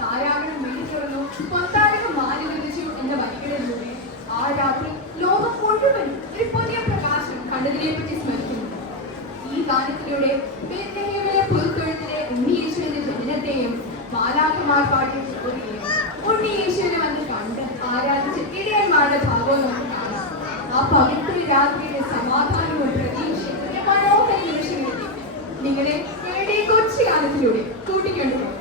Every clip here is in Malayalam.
താരാഗണം വെളിച്ചുറന്നു പൊന്താരകം മാനിച്ചു എന്ന വരികളിലൂടെ ആ രാത്രി ലോകം മുഴുവൻ ഒരു പുതിയ പ്രകാശം കണ്ടതിനെ പറ്റി സ്മരിക്കുന്നു. ഈ ഗാനത്തിലൂടെ ബേത്ലഹേമിലെ പുൽത്തൊഴുത്തിലെ ഉണ്ണിയേശുവിന്റെ ജനനത്തെയും മാലാഖമാർ പാടിയ ചോദ്യത്തെയും ഉണ്ണിയേശുവിനെ വന്ന് കണ്ട് ആരാധിച്ച് ഇടയന്മാരുടെ ഭാഗവും നമുക്ക് കാണാം. ആ പവിത്ര രാത്രിയുടെ സമാധാനവും പ്രതീക്ഷയും മനോഹര നിമിഷങ്ങളിലേക്ക് നിങ്ങളെ കൊച്ചു ഗാനത്തിലൂടെ കൂട്ടിക്കൊണ്ടുപോകും.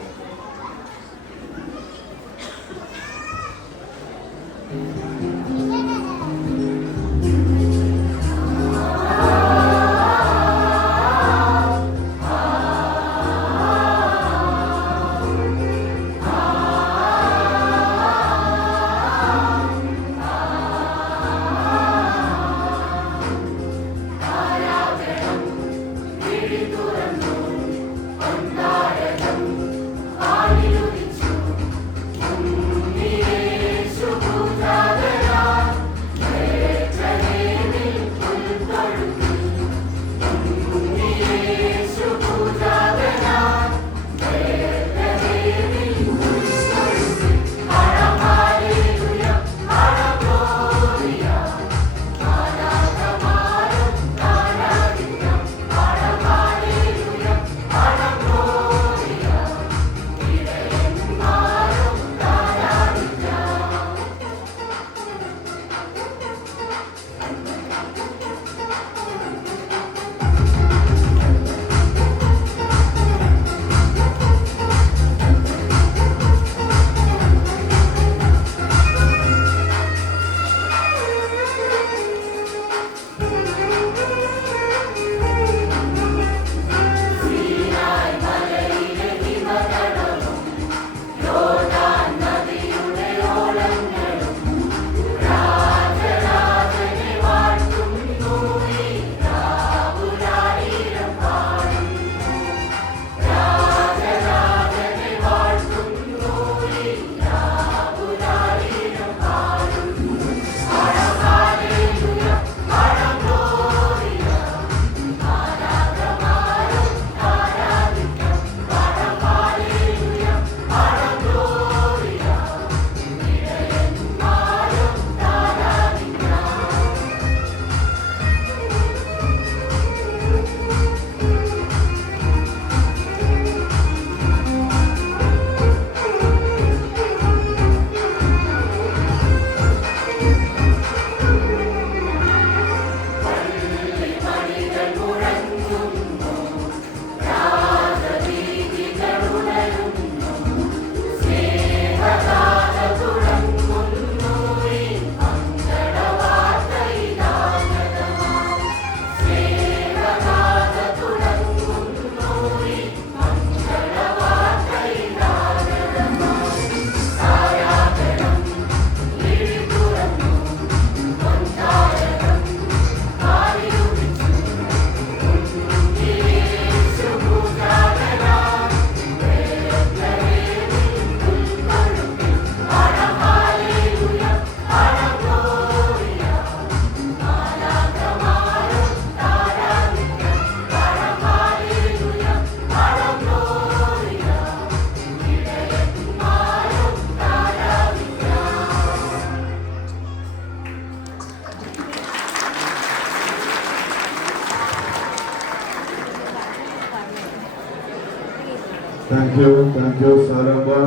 Thank you, Saramba.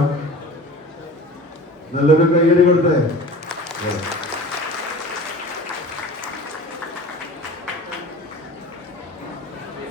നല്ലൊരു കൈയടി കൊടുത്തേ.